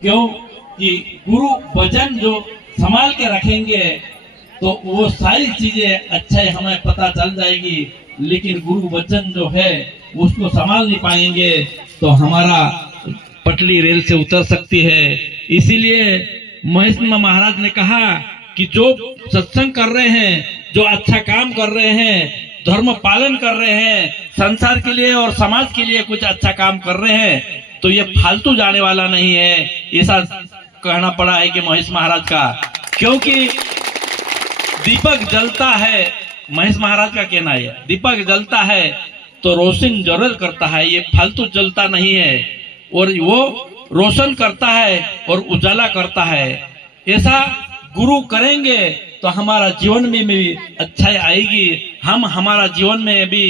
क्यों कि गुरु वचन जो संभाल के रखेंगे तो वो सारी चीजें अच्छे हमें पता चल जाएगी, लेकिन गुरु वचन जो है उसको संभाल नहीं पाएंगे तो हमारा पटली रेल से उतर सकती है। इसीलिए महेश महाराज ने कहा कि जो सत्संग कर रहे हैं, जो अच्छा काम कर रहे हैं, धर्म पालन कर रहे हैं, संसार के लिए और समाज के लिए कुछ अच्छा काम कर रहे हैं, तो ये फालतू जाने वाला नहीं है, ऐसा कहना पड़ा है कि महेश महाराज का। क्योंकि दीपक जलता है, महेश महाराज का कहना है, दीपक जलता है तो रोशन जरूर करता है, ये फालतू जलता नहीं है, और वो रोशन करता है और उजाला करता है। ऐसा गुरु करेंगे तो हमारा जीवन में भी अच्छाई आएगी, हम हमारा जीवन में भी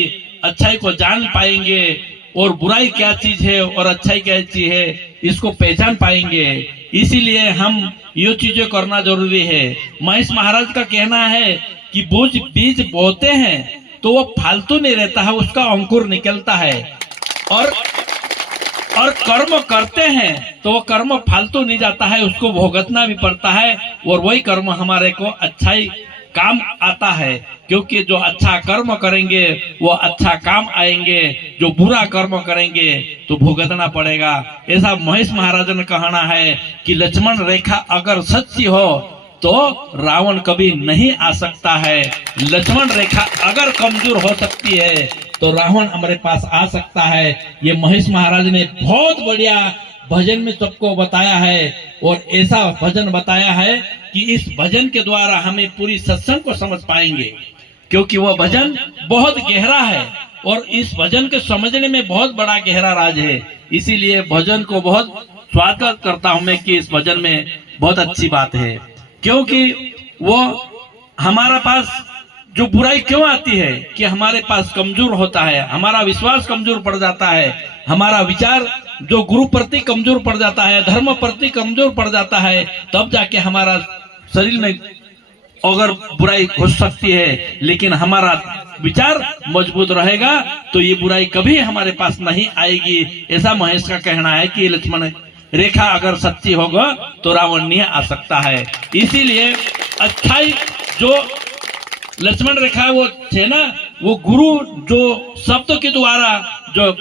अच्छाई को जान पाएंगे और बुराई क्या चीज है और अच्छाई क्या चीज है इसको पहचान पाएंगे। इसीलिए हम ये चीजें करना जरूरी है। महेश महाराज का कहना है कि बीज बोते हैं तो वो फालतू नहीं रहता है, उसका अंकुर निकलता है, और कर्म करते हैं तो वो कर्म फालतू नहीं जाता है, उसको भुगतना भी पड़ता है, और वही कर्म हमारे को अच्छाई काम आता है। क्योंकि जो अच्छा कर्म करेंगे वो अच्छा काम आएंगे, जो बुरा कर्म करेंगे तो भुगतना पड़ेगा। ऐसा महेश महाराज ने कहना है कि लक्ष्मण रेखा अगर सच्ची हो तो रावण कभी नहीं आ सकता है, लक्ष्मण रेखा अगर कमजोर हो सकती है तो रावण हमारे पास आ सकता है। ये महेश महाराज ने बहुत बढ़िया भजन में सबको बताया है, और ऐसा भजन बताया है कि इस भजन के द्वारा हमें पूरी सत्संग को समझ पाएंगे, क्योंकि वह भजन बहुत गहरा है और इस भजन के समझने में बहुत बड़ा गहरा राज है। इसीलिए भजन को बहुत स्वागत करता हूं मैं कि इस भजन में बहुत अच्छी बात है, क्योंकि वो हमारा पास जो बुराई क्यों आती है कि हमारे पास कमजोर होता है, हमारा विश्वास कमजोर पड़ जाता है, हमारा विचार जो गुरु प्रति कमजोर पड़ जाता है, धर्म प्रति कमजोर पड़ जाता है, तब जाके हमारा शरीर में अगर बुराई घुस सकती है, लेकिन हमारा विचार मजबूत रहेगा तो ये बुराई कभी हमारे पास नहीं आएगी। ऐसा महेश का कहना है कि लक्ष्मण रेखा अगर सच्ची होगा तो रावण नहीं आ सकता है। इसीलिए अच्छाई जो लक्ष्मण रेखा वो थे ना, वो गुरु जो शब्दों के द्वारा जो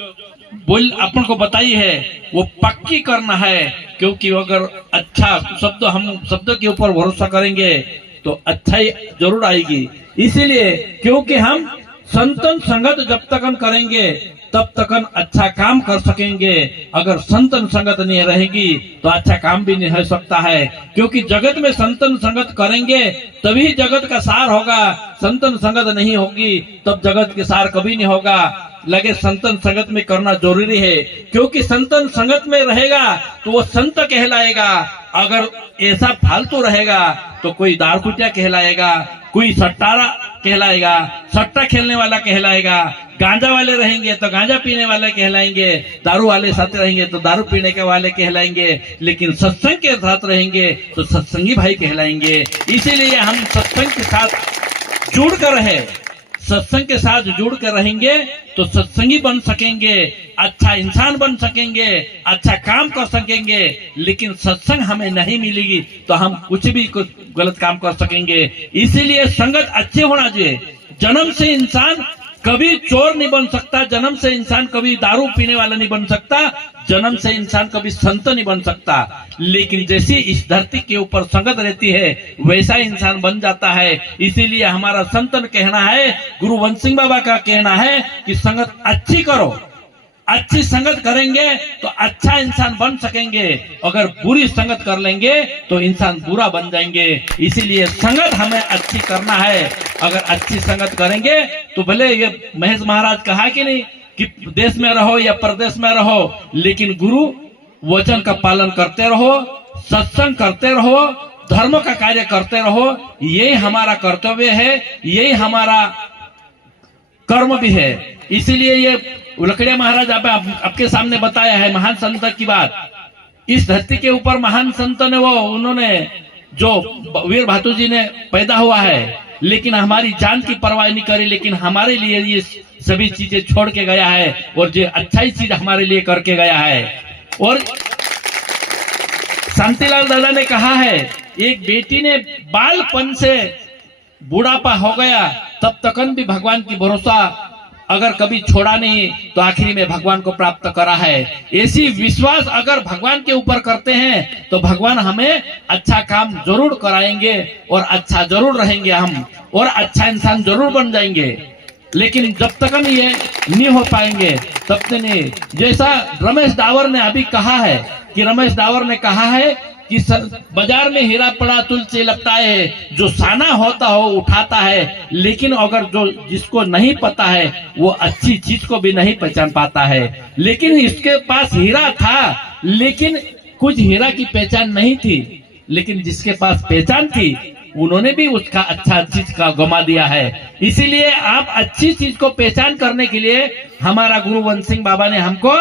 बोल अपन को बताई है वो पक्की करना है, क्योंकि अगर अच्छा शब्द हम शब्दों के ऊपर भरोसा करेंगे तो अच्छाई जरूर आएगी। इसीलिए क्योंकि हम संतन संगत जब तक करेंगे तब तक अच्छा काम कर सकेंगे, अगर संतन संगत नहीं रहेगी तो अच्छा काम भी नहीं हो सकता है। क्योंकि जगत में संतन संगत करेंगे तभी जगत का सार होगा, संतन संगत नहीं होगी तब जगत के सार कभी नहीं होगा। लगे संतन संगत में करना जरूरी है, क्योंकि संतन संगत में रहेगा तो वो संत कहलाएगा, अगर ऐसा फालतू रहेगा तो कोई दारकुटिया कहलाएगा, कोई सट्टारा कहलाएगा, सट्टा खेलने वाला कहलाएगा, गांजा वाले रहेंगे तो गांजा पीने वाले कहलाएंगे, दारू वाले साथ रहेंगे तो दारू पीने के वाले कहलाएंगे, लेकिन सत्संग के साथ रहेंगे तो सत्संगी भाई कहलाएंगे। इसीलिए हम सत्संग के साथ जुड़कर रहे, सत्संग के साथ जुड़ कर रहेंगे तो सत्संगी बन सकेंगे, अच्छा इंसान बन सकेंगे, अच्छा काम कर सकेंगे। लेकिन सत्संग हमें नहीं मिलेगी तो हम कुछ गलत काम कर सकेंगे। इसीलिए संगत अच्छे होना चाहिए। जन्म से इंसान कभी चोर नहीं बन सकता, जन्म से इंसान कभी दारू पीने वाला नहीं बन सकता, जन्म से इंसान कभी संत नहीं बन सकता, लेकिन जैसी इस धरती के ऊपर संगत रहती है वैसा इंसान बन जाता है। इसीलिए हमारा संतन कहना है, गुरु वंश सिंह बाबा का कहना है कि संगत अच्छी करो, अच्छी संगत करेंगे तो अच्छा इंसान बन सकेंगे, अगर बुरी संगत कर लेंगे तो इंसान बुरा बन जाएंगे। इसीलिए संगत हमें अच्छी करना है। अगर अच्छी संगत करेंगे तो भले ये महेश महाराज कहा कि नहीं कि देश में रहो या प्रदेश में रहो, लेकिन गुरु वचन का पालन करते रहो, सत्संग करते रहो, धर्म का कार्य करते रहो, यही हमारा कर्तव्य है, यही हमारा कर्म भी है। इसीलिए ये लकड़िया महाराज आपके सामने बताया है महान संत की बात। इस धरती के ऊपर महान संत ने वो उन्होंने जो वीर भातु जी ने पैदा हुआ है, लेकिन हमारी जान की परवाह नहीं करी, लेकिन हमारे लिए ये सभी चीजें छोड़ के गया है, और जो अच्छाई चीज हमारे लिए करके गया है। और शांतिलाल दादा ने कहा है, एक बेटी ने बालपन से बुढ़ापा हो गया तब तकन भी भगवान की भरोसा अगर कभी छोड़ा नहीं तो आखिरी में भगवान को प्राप्त करा है। ऐसी विश्वास अगर भगवान के ऊपर करते हैं तो भगवान हमें अच्छा काम जरूर कराएंगे और अच्छा जरूर रहेंगे हम, और अच्छा इंसान जरूर बन जाएंगे। लेकिन जब तक हम ये नहीं हो पाएंगे तब तक नहीं। जैसा रमेश डावर ने अभी कहा है कि रमेश डावर ने कहा है कि बाजार में हीरा पड़ा तुलसी लपटाए, जो साना होता हो उठाता है, लेकिन अगर जो जिसको नहीं पता है वो अच्छी चीज को भी नहीं पहचान पाता है। लेकिन इसके पास हीरा था लेकिन कुछ हीरा की पहचान नहीं थी, लेकिन जिसके पास पहचान थी उन्होंने भी उसका अच्छा चीज का गमा दिया है। इसीलिए आप अच्छी चीज को पहचान करने के लिए हमारा गुरु वंश सिंह बाबा ने हमको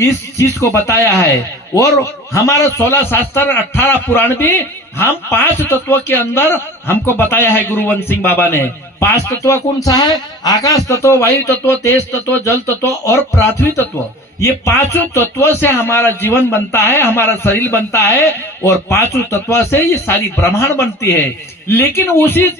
इस चीज को बताया है। और हमारा 16 शास्त्र 18 पुराण भी हम 5 तत्वों के अंदर हमको बताया है गुरु वंश सिंह बाबा ने। 5 तत्व कौन सा है? आकाश तत्व, वायु तत्व, तेज तत्व, जल तत्व और पृथ्वी तत्व। ये 5 तत्वों से हमारा जीवन बनता है, हमारा शरीर बनता है, और 5 तत्वों से ये सारी ब्रह्मांड बनती है। लेकिन उसी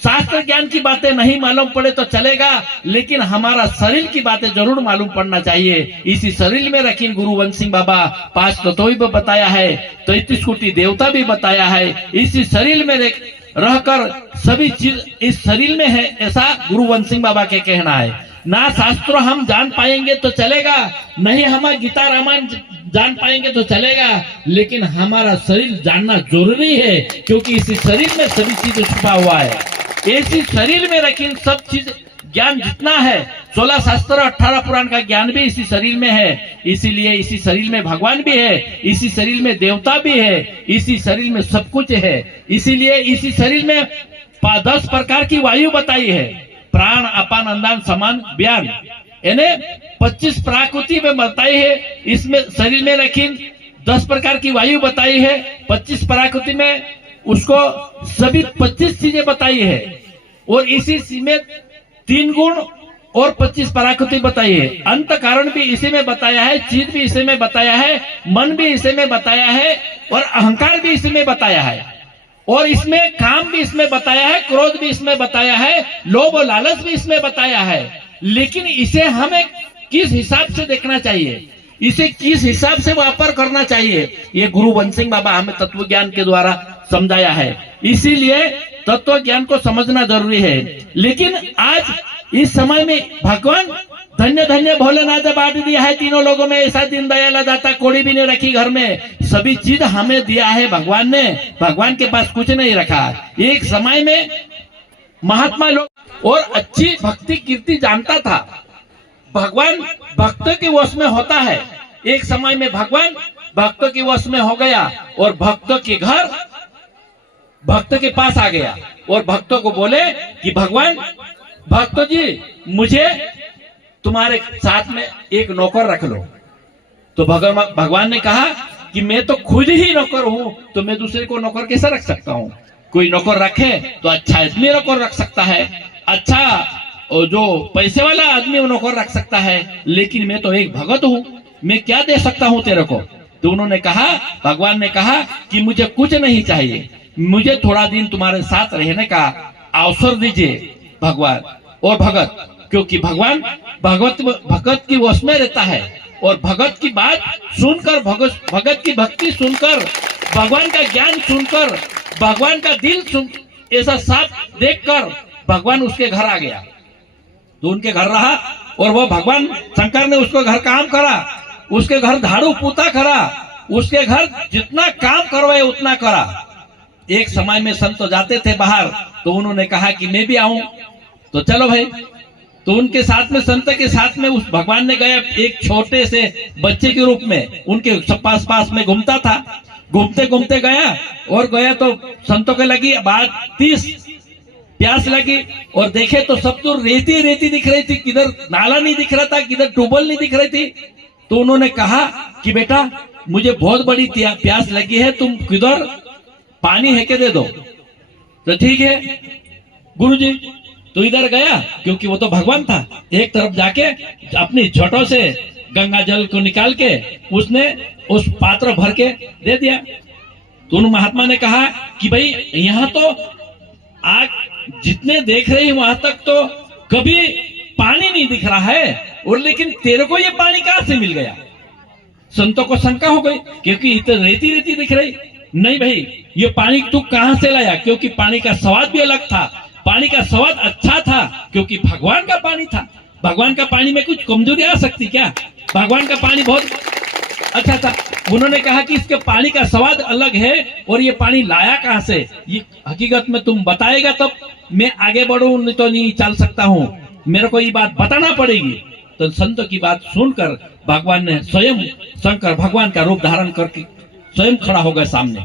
शास्त्र ज्ञान की बातें नहीं मालूम पड़े तो चलेगा, लेकिन हमारा शरीर की बातें जरूर मालूम पड़ना चाहिए। इसी शरीर में रखी गुरु वंश सिंह बाबा 5 तत्व भी बताया है, 33 कोटि देवता भी बताया है। इसी शरीर में रहकर सभी चीज इस शरीर में है, ऐसा गुरु वंश सिंह बाबा के कहना है। ना शास्त्र हम जान पाएंगे तो चलेगा, नहीं हमारा गीता रामायण जान पाएंगे तो चलेगा, लेकिन हमारा शरीर जानना जरूरी है, क्योंकि इसी शरीर में सभी चीजें छुपा हुआ है। ऐसी शरीर में रखी सब चीज ज्ञान जितना है, 16 शास्त्र 18 पुराण का ज्ञान भी इसी शरीर में है। इसीलिए इसी शरीर में भगवान भी है, इसी शरीर में देवता भी है, इसी शरीर में सब कुछ है। इसीलिए इसी शरीर में 10 प्रकार की वायु बताई है, प्राण अपान अंदान समान व्यान, यानी 25 प्राकृति में बताई है। इसमें शरीर में रखी 10 प्रकार की वायु बताई है, 25 प्राकृति में उसको सभी 25 चीजें बताई है, और इसी में 3 गुण और 25 पराकृति बताई है। अंत कारण भी इसी में बताया है, चीज भी इसी में बताया है, मन भी इसी में बताया है, और अहंकार भी इसी में बताया है, और इसमें काम भी इसमें बताया है, क्रोध भी इसमें बताया है, लोभ और लालच भी इसमें बताया है। लेकिन इसे हमें किस हिसाब से देखना चाहिए, इसे किस हिसाब से वापर करना चाहिए, ये गुरु वंश सिंह बाबा हमें तत्व ज्ञान के द्वारा समझाया है। इसीलिए तत्व ज्ञान को समझना जरूरी है। लेकिन आज इस समय में भगवान धन्य धन्य भोलेनाथ बांट दिया है तीनों लोगों में, ऐसा दिन दयाला दाता कोड़ी भी नहीं रखी घर में, सभी चीज हमें दिया है भगवान ने, भगवान के पास कुछ नहीं रखा। एक समय में महात्मा लोग और अच्छी भक्ति कीर्ति जानता था, भगवान भक्त के वश में होता है। एक समय में भगवान भक्त के वश में हो गया और भक्त के घर भक्त के पास आ गया और भक्तों को बोले कि भगवान भक्त जी मुझे तुम्हारे साथ में एक नौकर रख लो। तो भगवान ने कहा कि मैं तो खुद ही नौकर हूं, तो मैं दूसरे को नौकर कैसे रख सकता हूं? कोई नौकर रखे तो अच्छा आदमी नौकर रख सकता है, अच्छा और जो पैसे वाला आदमी नौकर रख सकता है, लेकिन मैं तो एक भगत हूं, मैं क्या दे सकता हूं तेरे को? तो उन्होंने कहा, भगवान ने कहा कि मुझे कुछ नहीं चाहिए, मुझे थोड़ा दिन तुम्हारे साथ रहने का अवसर दीजिए भगवान और भगत, क्योंकि भगवान भगत की वश में रहता है और भगत की बात सुनकर, भगत की भक्ति सुनकर, भगवान का ज्ञान सुनकर, भगवान का दिल सुन, ऐसा साफ देखकर भगवान उसके घर आ गया। तो उनके घर रहा और वो भगवान शंकर ने उसको घर काम करा, उसके घर झाड़ू पोता करा, उसके घर जितना काम करवाए उतना करा। एक समय में संत तो जाते थे बाहर, तो उन्होंने कहा कि मैं भी आऊं, तो चलो भाई। तो उनके साथ में, संत के साथ में उस भगवान ने गया, एक छोटे से बच्चे के रूप में उनके पास में घूमता था। घूमते घूमते गया तो संतों को लगी बात 30 प्यास लगी और देखे तो सब दूर रेती रेती दिख रही थी, किधर नाला नहीं दिख रहा था, किधर ट्यूबवेल नहीं दिख रही थी। तो उन्होंने कहा कि बेटा मुझे बहुत बड़ी प्यास लगी है, तुम किधर पानी है के दे दो। तो ठीक है गुरुजी। तो इधर गया, क्योंकि वो तो भगवान था, एक तरफ जाके अपनी झटों से गंगा जल को निकाल के उसने उस पात्र भर के दे दिया। तो उन महात्मा ने कहा कि भाई यहाँ तो आग जितने देख रहे हैं वहां तक तो कभी पानी नहीं दिख रहा है, और लेकिन तेरे को ये पानी कहां से मिल गया। संतों को शंका हो गई, क्योंकि इतना रेती रेती दिख रही। नहीं भाई, ये पानी तू कहां से लाया, क्योंकि पानी का स्वाद भी अलग था, पानी का स्वाद अच्छा था, क्योंकि भगवान का पानी था। भगवान का पानी में कुछ कमजोरी आ सकती क्या? भगवान का पानी बहुत अच्छा था। उन्होंने कहा कि इसके पानी का स्वाद अलग है, और ये पानी लाया कहां से, ये हकीकत में तुम बताएगा तब मैं आगे बढ़ूं, नहीं तो नहीं चल सकता हूं, मेरे को ये बात बताना पड़ेगी। तो संतों की बात सुनकर भगवान ने स्वयं शंकर भगवान का रूप धारण करके स्वयं खड़ा हो गए सामने।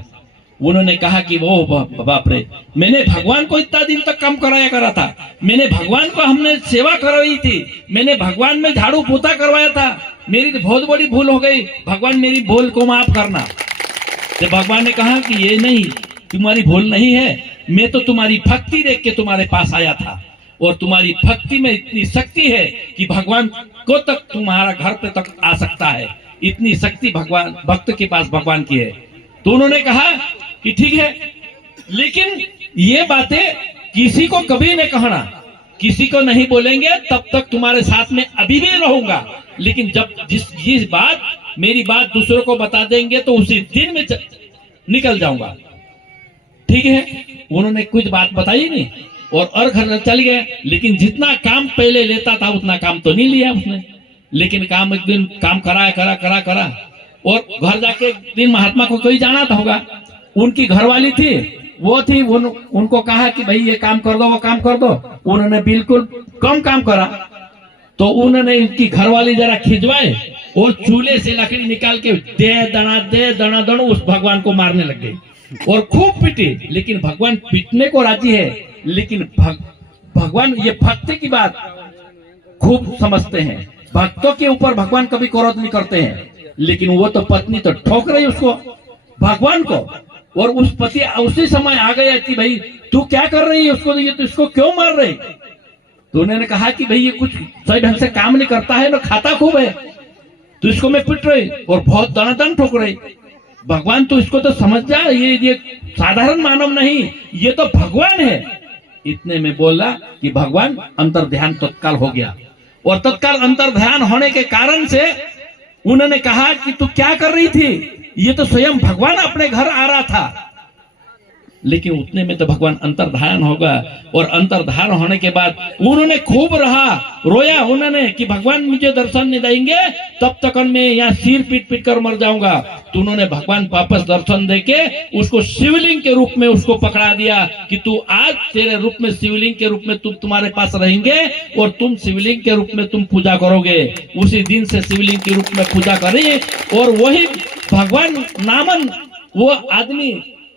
उन्होंने कहा कि वो बाप रे, मैंने भगवान को इतना दिन तक काम कराया करा था, मैंने भगवान को हमने सेवा करवाई थी, मैंने भगवान में झाड़ू पोता करवाया था, मेरी तो बहुत बड़ी भूल हो गई, भगवान मेरी भूल को माफ करना। तो भगवान ने कहा कि ये नहीं, तुम्हारी भूल नहीं है, मैं तो तुम्हारी भक्ति देख के तुम्हारे पास आया था, और तुम्हारी भक्ति में इतनी शक्ति है कि भगवान को तक तुम्हारा घर पे तक आ सकता है, इतनी शक्ति भगवान भक्त के पास भगवान की है। तो उन्होंने कहा कि ठीक है, लेकिन ये बातें किसी को कभी नहीं कहना, किसी को नहीं बोलेंगे, तब तक तुम्हारे साथ में अभी भी रहूंगा, लेकिन जब जिस बात मेरी बात दूसरों को बता देंगे तो उसी दिन में निकल जाऊंगा। ठीक है, उन्होंने कुछ बात बताई नहीं और घर चल गए। लेकिन जितना काम पहले लेता था उतना काम तो नहीं लिया उसने, लेकिन काम एक दिन काम करा और घर जाके एक दिन महात्मा को कोई जाना था होगा, उनकी घरवाली थी, वो थी, उनको कहा कि भाई ये काम कर दो, वो काम कर दो। उन्होंने बिल्कुल कम काम करा, तो उन्होंने उनकी घरवाली जरा खिंचवाए और चूल्हे से लकड़ी निकाल के दे दना उस भगवान को मारने लग गई और खूब पीटी। लेकिन भगवान पीटने को राजी है, लेकिन भगवान ये भक्ति की बात खूब समझते हैं। भक्तों के ऊपर भगवान कभी क्रोध नहीं करते हैं, लेकिन वो तो पत्नी तो ठोक रही उसको, भगवान को, और उस पति उसी समय आ गया कि भाई तू क्या कर रही है उसको, ये तो इसको क्यों मार रही। तो उन्होंने कहा कि भाई ये कुछ सही ढंग से काम नहीं करता है, ना खाता खूब है, तो इसको मैं पिट रही और बहुत दनादन ठोक रही। भगवान तो इसको तो समझ जा, ये साधारण मानव नहीं, ये तो भगवान है। इतने में बोला कि भगवान अंतर ध्यान तत्काल हो गया, और तत्काल अंतर ध्यान होने के कारण से उन्होंने कहा कि तू क्या कर रही थी, ये तो स्वयं भगवान अपने घर आ रहा था। लेकिन उतने में तो भगवान अंतर्धान होगा, और अंतर्धान होने के बाद उन्होंने खूब रोया उन्होंने कि भगवान मुझे दर्शन नहीं देंगे तब तक मैं यहाँ सिर पीट कर मर जाऊंगा। तो उन्होंने भगवान वापस दर्शन देके उसको शिवलिंग के रूप में उसको पकड़ा दिया कि तू आज तेरे रूप में शिवलिंग के रूप में तुम्हारे पास रहेंगे, और तुम शिवलिंग के रूप में तुम पूजा करोगे। उसी दिन से शिवलिंग के रूप में पूजा करी, और वही भगवान नामन वो आदमी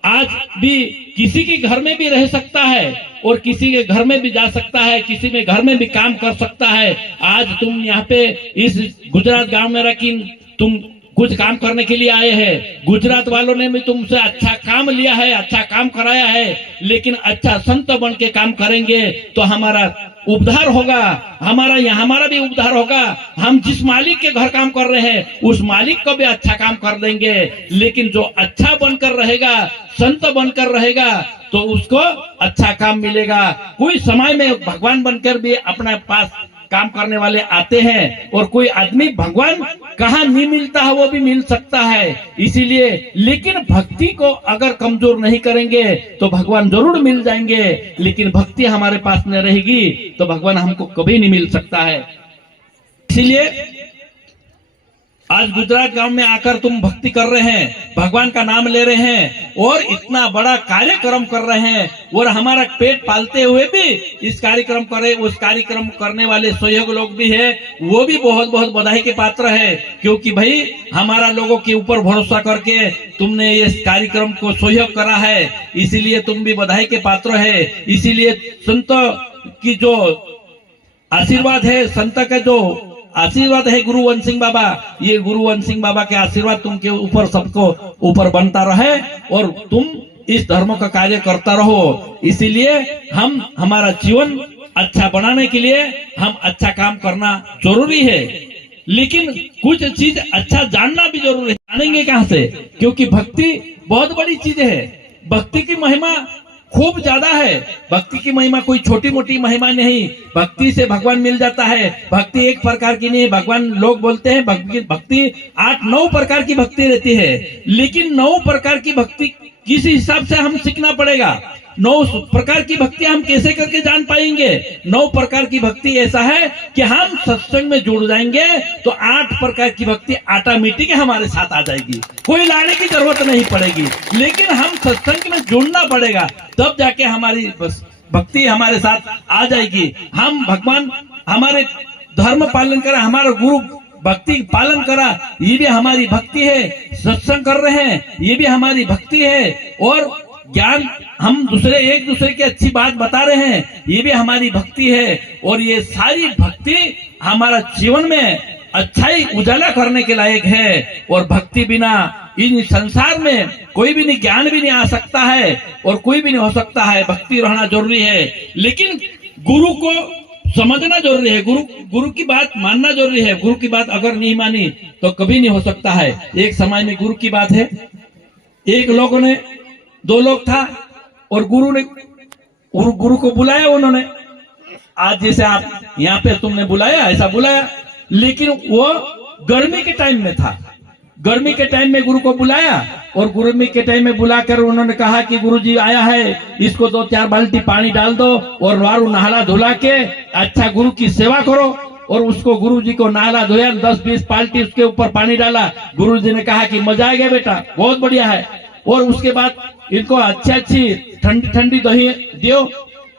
आज भी किसी के घर में भी रह सकता है, और किसी के घर में भी जा सकता है, किसी के घर में भी काम कर सकता है। आज तुम यहाँ पे इस गुजरात गांव में रखी, तुम कुछ काम करने के लिए आए हैं, गुजरात वालों ने भी तुमसे अच्छा काम लिया है, अच्छा काम कराया है, लेकिन अच्छा संत बन के काम करेंगे तो हमारा उद्धार होगा, हमारा भी उद्धार होगा। हम जिस मालिक के घर काम कर रहे हैं उस मालिक को भी अच्छा काम कर देंगे। लेकिन जो अच्छा बनकर रहेगा, संत बनकर रहेगा, तो उसको अच्छा काम मिलेगा। कोई समय में भगवान बनकर भी अपने पास काम करने वाले आते हैं, और कोई आदमी भगवान कहाँ नहीं मिलता है वो भी मिल सकता है। इसीलिए लेकिन भक्ति को अगर कमजोर नहीं करेंगे तो भगवान जरूर मिल जाएंगे, लेकिन भक्ति हमारे पास न रहेगी तो भगवान हमको कभी नहीं मिल सकता है। इसीलिए आज गुजरात गांव में आकर तुम भक्ति कर रहे हैं, भगवान का नाम ले रहे हैं, और इतना बड़ा कार्यक्रम कर रहे हैं, और हमारा पेट पालते हुए भी इस कार्यक्रम करे, उस कार्यक्रम करने वाले सहयोग लोग भी है, वो भी बहुत बहुत बधाई के पात्र है। क्योंकि भाई हमारा लोगों के ऊपर भरोसा करके तुमने इस कार्यक्रम को सहयोग करा है, इसीलिए तुम भी बधाई के पात्र है। इसीलिए संत की जो आशीर्वाद है, संत का जो आशीर्वाद है गुरुवंश सिंह बाबा, ये गुरुवंश सिंह बाबा के आशीर्वाद तुमके ऊपर सबको ऊपर बनता रहे, और तुम इस धर्म का कार्य करता रहो। इसीलिए हम हमारा जीवन अच्छा बनाने के लिए हम अच्छा काम करना जरूरी है, लेकिन कुछ चीज अच्छा जानना भी जरूरी है। जानेंगे कहाँ से? क्योंकि भक्ति बहुत बड़ी चीज है। भक्ति की महिमा खूब ज्यादा है। भक्ति की महिमा कोई छोटी मोटी महिमा नहीं। भक्ति से भगवान मिल जाता है। भक्ति एक प्रकार की नहीं। भगवान लोग बोलते हैं भक्ति 8-9 प्रकार की भक्ति रहती है, लेकिन 9 प्रकार की भक्ति किस हिसाब से हम सीखना पड़ेगा। 9 प्रकार की भक्ति हम कैसे करके जान पाएंगे। 9 प्रकार की भक्ति ऐसा है कि हम सत्संग में जुड़ जाएंगे तो 8 प्रकार की भक्ति ऑटोमेटिक हमारे साथ आ जाएगी। कोई लाने की जरूरत नहीं पड़ेगी, लेकिन हम सत्संग में जुड़ना पड़ेगा, तब जाके हमारी भक्ति हमारे साथ आ जाएगी। हम भगवान हमारे धर्म पालन करा, हमारा गुरु भक्ति पालन करा, ये भी हमारी भक्ति है। सत्संग कर रहे हैं, ये भी हमारी भक्ति है। और ज्ञान हम एक दूसरे की अच्छी बात बता रहे हैं, ये भी हमारी भक्ति है। और ये सारी भक्ति हमारा जीवन में अच्छाई उजाला करने के लायक है। और भक्ति बिना इन संसार में कोई भी नहीं, ज्ञान भी नहीं आ सकता है और कोई भी नहीं हो सकता है। भक्ति रहना जरूरी है, लेकिन गुरु को समझना जरूरी है। गुरु की बात मानना जरूरी है। गुरु की बात अगर नहीं मानी तो कभी नहीं हो सकता है। एक समय में गुरु की बात है, एक लोगों ने 2 लोग था और गुरु को बुलाया उन्होंने। आज जैसे आप यहाँ पे तुमने बुलाया, ऐसा बुलाया, लेकिन वो गर्मी के टाइम में था। गर्मी के टाइम में गुरु को बुलाया और गर्मी के टाइम में बुलाकर उन्होंने कहा कि गुरुजी आया है, इसको 2-4 बाल्टी पानी डाल दो और वारू नहाला धुला के अच्छा गुरु की सेवा करो। और उसको गुरुजी को नहाला धोया, 10-20 बाल्टी उसके ऊपर पानी डाला। गुरुजी ने कहा कि मजा आ गया बेटा, बहुत बढ़िया है। और उसके बाद इनको अच्छी ठंडी दही दियो,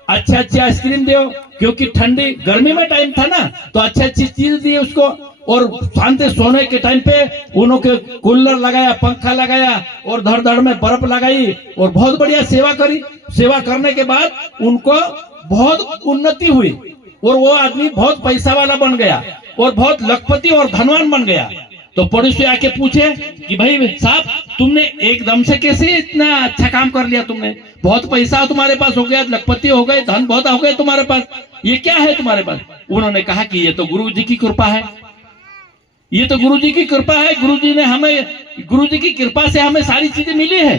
अच्छी आइसक्रीम दियो, क्योंकि ठंडी गर्मी में टाइम था ना, तो अच्छी चीज दी उसको। और शांति सोने के टाइम पे उन्होंने कूलर लगाया, पंखा लगाया और धड़ में बर्फ लगाई और बहुत बढ़िया सेवा करी। सेवा करने के बाद उनको बहुत उन्नति हुई और वो आदमी बहुत पैसा वाला बन गया और बहुत लखपति और धनवान बन गया। तो पड़ोसी आके पूछे कि भाई साहब, तुमने एकदम से कैसे इतना अच्छा काम कर लिया? तुमने बहुत पैसा तुम्हारे पास हो गया, लखपति हो गए, धन बहुत हो गए तुम्हारे पास, ये क्या है तुम्हारे पास? उन्होंने कहा कि ये तो गुरु जी की कृपा है, ये तो गुरु जी की कृपा है। गुरु जी की कृपा से हमें सारी चीजें मिली है।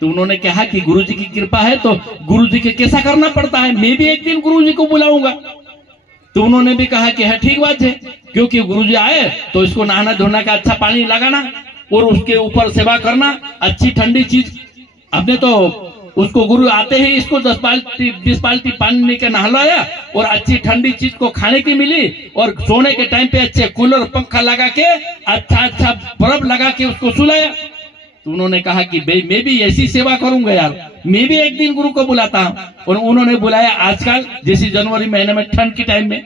तो उन्होंने कहा कि गुरु जी की कृपा है तो गुरु जी के कैसा करना पड़ता है, मैं भी एक दिन गुरु जी को बुलाऊंगा। तो उन्होंने भी कहा कि है ठीक बात है, क्योंकि गुरुजी आए तो इसको नहाना धोना का अच्छा पानी लगाना और उसके ऊपर सेवा करना, अच्छी ठंडी चीज। हमने तो उसको गुरु आते ही इसको 10-20 बाल्टी पानी लेकर नहलाया और अच्छी ठंडी चीज को खाने की मिली और सोने के टाइम पे अच्छे कूलर पंखा लगा के अच्छा बर्फ लगा के उसको सुलाया। तो उन्होंने कहा कि भाई मैं भी ऐसी सेवा करूंगा यार, मैं भी एक दिन गुरु को बुलाता हूँ। और उन्होंने बुलाया आजकल जैसे जनवरी महीने में ठंड के टाइम में,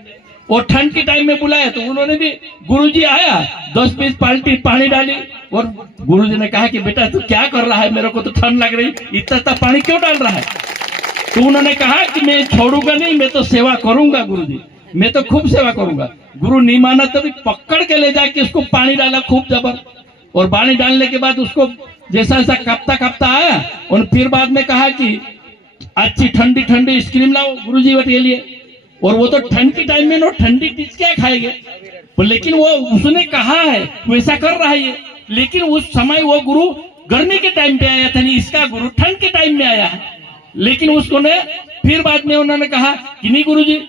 और ठंड के टाइम में बुलाया तो उन्होंने भी, गुरुजी आया, 10-20 बाल्टी पानी डाली और गुरुजी ने कहा कि बेटा तू क्या कर रहा है, मेरे को तो ठंड लग रही, इतना पानी क्यों डाल रहा है? तो उन्होंने कहा कि मैं छोड़ूंगा नहीं, मैं तो सेवा करूंगा गुरुजी, मैं तो खूब सेवा करूंगा। गुरु नहीं माना तो भी पकड़ के ले जाके उसको पानी डाला खूब जबर, और पानी डालने के बाद उसको जैसा कपता आया और फिर बाद में कहा कि अच्छी ठंडी आइसक्रीम लाओ गुरुजी के लिए। और वो तो ठंड के टाइम में ना ठंडी चीज क्या खाएंगे, लेकिन वो उसने कहा है वैसा कर रहा है ये। लेकिन उस समय वो गुरु गर्मी के टाइम पे आया था, नहीं इसका गुरु ठंड के टाइम में आया है। लेकिन उसको ने फिर बाद में उन्होंने कहा कि नहीं गुरुजी,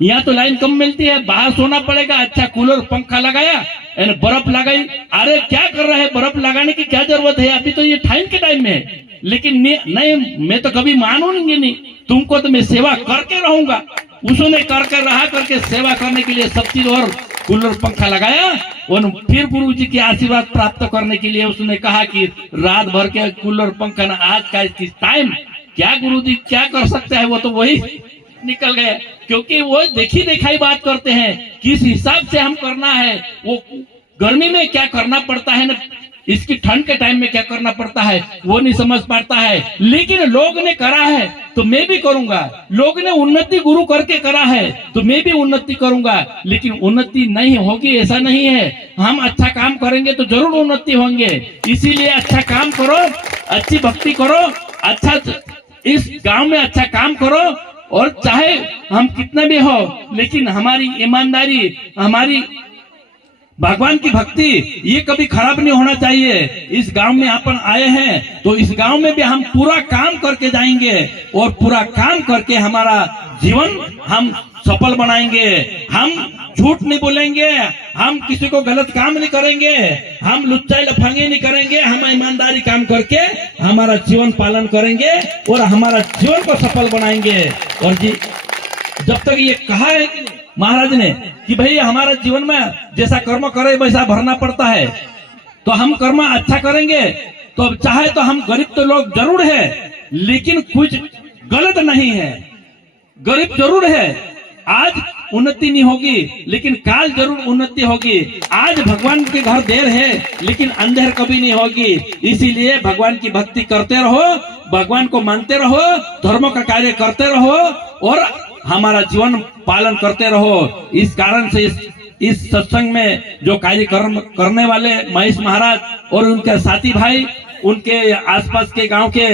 यहाँ तो लाइन कम मिलती है, बाहर सोना पड़ेगा, अच्छा कूलर पंखा लगाया, बर्फ लगाई। अरे क्या कर रहा है, बर्फ लगाने की क्या जरूरत है, अभी तो ये ठंड के टाइम में है। लेकिन नहीं, मैं तो कभी मानूंगी नहीं, तुमको तो मैं सेवा करके रहूंगा। उसने रहा करके सेवा करने के लिए सब चीज और कूलर पंखा लगाया और फिर गुरु जी के आशीर्वाद प्राप्त करने के लिए उसने कहा कि रात भर के कूलर पंखा ना, आज का किस टाइम क्या गुरु जी क्या कर सकते हैं, वो तो वही निकल गए। क्योंकि वो देखी दिखाई बात करते हैं, किस हिसाब से हम करना है, वो गर्मी में क्या करना पड़ता है ना, इसकी ठंड के टाइम में क्या करना पड़ता है वो नहीं समझ पाता है। लेकिन लोग ने करा है तो मैं भी करूंगा, लोग ने उन्नति गुरु करके करा है तो मैं भी उन्नति करूंगा। लेकिन उन्नति नहीं होगी ऐसा नहीं है, हम अच्छा काम करेंगे तो जरूर उन्नति होंगे। इसीलिए अच्छा काम करो, अच्छी भक्ति करो, अच्छा इस गांव में अच्छा काम करो, और चाहे हम कितना भी हो लेकिन हमारी ईमानदारी, हमारी भगवान की भक्ति ये कभी खराब नहीं होना चाहिए। इस गांव में अपन आए हैं तो इस गांव में भी हम पूरा काम करके जाएंगे और पूरा काम करके हमारा जीवन हम सफल बनाएंगे। हम झूठ नहीं बोलेंगे, हम किसी को गलत काम नहीं करेंगे, हम लुच्चाई लफंगे नहीं करेंगे, हम ईमानदारी काम करके हमारा जीवन पालन करेंगे और हमारा जीवन को सफल बनाएंगे। और जी जब तक ये कहा है कि महाराज ने कि भाई हमारा जीवन में जैसा कर्म करे वैसा भरना पड़ता है, तो हम कर्म अच्छा करेंगे तो चाहे तो हम गरीब तो लोग जरूर है लेकिन कुछ गलत नहीं है। गरीब जरूर है, आज उन्नति नहीं होगी लेकिन काल जरूर उन्नति होगी। आज भगवान के घर देर है लेकिन अंधेर कभी नहीं होगी। इसीलिए भगवान की भक्ति करते रहो, भगवान को मानते रहो, धर्मों का कार्य करते रहो और हमारा जीवन पालन करते रहो। इस कारण से इस सत्संग में जो कार्यक्रम करने वाले महेश महाराज और उनके साथी भाई, उनके आसपास के गांव के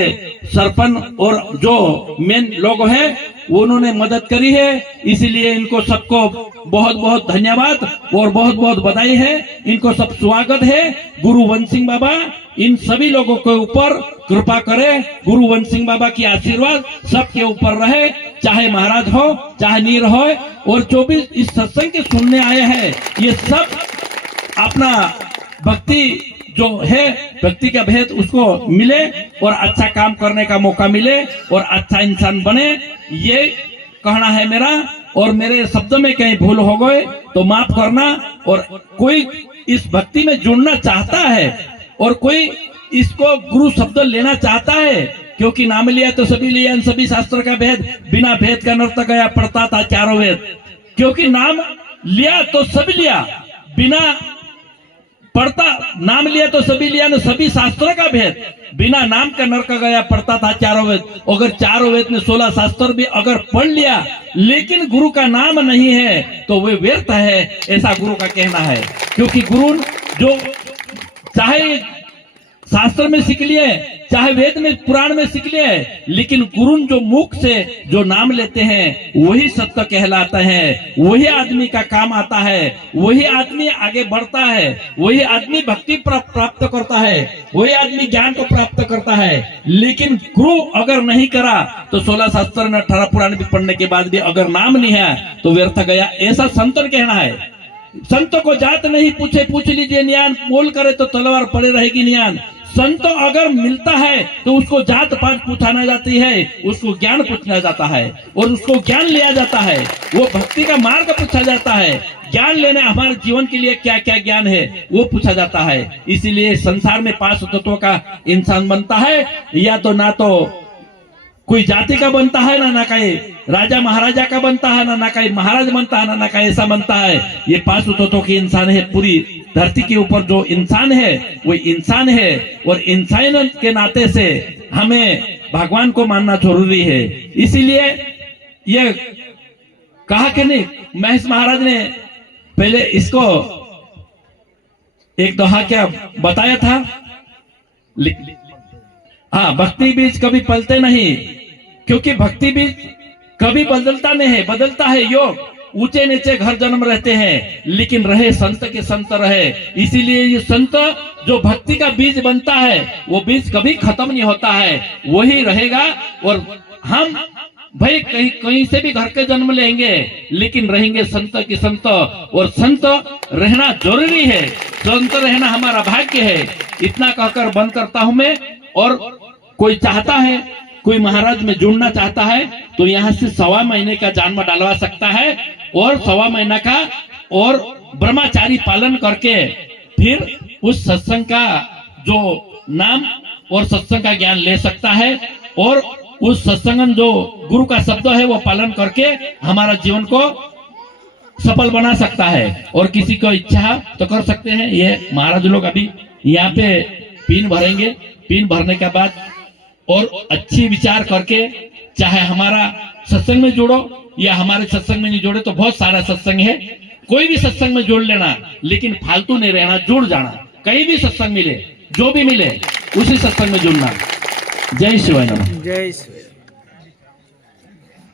सरपंच और जो मेन लोग हैं उन्होंने मदद करी है, इसीलिए इनको सबको बहुत बहुत धन्यवाद और बहुत बहुत बधाई है। इनको सब स्वागत है। गुरु वंश सिंह बाबा इन सभी लोगों के ऊपर कृपा करे। गुरु वंश सिंह बाबा की आशीर्वाद सबके ऊपर रहे, चाहे महाराज हो चाहे नीर हो। और जो भी इस सत्संग के सुनने आए हैं ये सब अपना भक्ति जो है, भक्ति का भेद उसको मिले और अच्छा काम करने का मौका मिले और अच्छा इंसान बने, ये कहना है मेरा। और मेरे शब्द में कहीं भूल हो गए तो माफ करना। और कोई इस भक्ति में जुड़ना चाहता है और कोई इसको गुरु शब्द लेना चाहता है, क्योंकि नाम लिया तो सभी लिया, सभी शास्त्र का भेद, बिना भेद का नर्तक गया पढ़ता था चारों वेद। क्योंकि नाम लिया तो सभी लिया, बिना पढ़ता नाम लिया तो सभी लिया न सभी शास्त्र का भेद, बिना नाम का नरक गया पढ़ता था चारों वेद। अगर चारों वेद ने 16 शास्त्र भी अगर पढ़ लिया लेकिन गुरु का नाम नहीं है तो वे व्यर्थ है, ऐसा गुरु का कहना है। क्योंकि गुरु जो चाहे शास्त्र में सीख लिए, चाहे वेद में पुराण में सीख लिए, लेकिन गुरु जो मुख से जो नाम लेते हैं वही सत्य कहलाता है, वही आदमी का काम आता है, वही आदमी आगे बढ़ता है, वही आदमी भक्ति प्राप्त करता है, वही आदमी ज्ञान को प्राप्त करता है। लेकिन गुरु अगर नहीं करा तो 16 शास्त्र ने 18 पुराण भी पढ़ने के बाद भी अगर नाम नहीं है तो व्यर्थ गया, ऐसा संतन कहना है। संतों को जात नहीं पूछे पूछ लीजिए ज्ञान, बोल करे तो तलवार पड़े रहेगी ज्ञान। संतों अगर मिलता है तो उसको जात पात पूछाना जाती है, उसको ज्ञान पूछना जाता है और उसको ज्ञान लिया जाता है, वो भक्ति का मार्ग पूछा जाता है। ज्ञान लेने हमारे जीवन के लिए क्या क्या ज्ञान है वो पूछा जाता है। इसीलिए संसार में 5 तत्वों का इंसान बनता है, या तो ना तो कोई जाति का बनता है, ना कहीं राजा महाराजा का बनता है, ना कहीं महाराज बनता है, ना कहीं ऐसा बनता है। ये 5 तत्वों के इंसान है। पूरी धरती के ऊपर जो इंसान है वो इंसान है और इंसान के नाते से हमें भगवान को मानना जरूरी है। इसीलिए ये कहा कि नहीं, महेश महाराज ने पहले इसको एक दोहा क्या बताया था, हाँ, भक्ति बीज कभी पलते नहीं, क्योंकि भक्ति बीज कभी बदलता नहीं है, बदलता है योग। ऊंचे नीचे घर जन्म रहते हैं लेकिन रहे संत के संत रहे। इसीलिए ये संत जो भक्ति का बीज बनता है वो बीज कभी खत्म नहीं होता है, वही रहेगा। और हम भाई कहीं कहीं से भी घर के जन्म लेंगे लेकिन रहेंगे संत की संत, और संत रहना जरूरी है, संत रहना हमारा भाग्य है। इतना कहकर बंद करता हूं मैं। और कोई चाहता है, कोई महाराज में जुड़ना चाहता है तो यहाँ से 1.25 महीने का जन्म डालवा सकता है और 1.25 महीना का और ब्रह्मचारी पालन करके फिर उस सत्संग का जो नाम और सत्संग का ज्ञान ले सकता है और उस सत्संग जो गुरु का शब्द है वो पालन करके हमारा जीवन को सफल बना सकता है। और किसी को इच्छा तो कर सकते हैं। ये महाराज लोग अभी यहाँ पे पिन भरेंगे, पिन भरने के बाद और अच्छी विचार करके चाहे हमारा सत्संग में जुड़ो या हमारे सत्संग में नहीं जोड़े तो बहुत सारा सत्संग है, कोई भी सत्संग में जोड़ लेना, लेकिन फालतू नहीं रहना, जुड़ जाना। कहीं भी सत्संग मिले, जो भी मिले उसी सत्संग में जुड़ना। जय शिवाय नमः। जय शिवाय।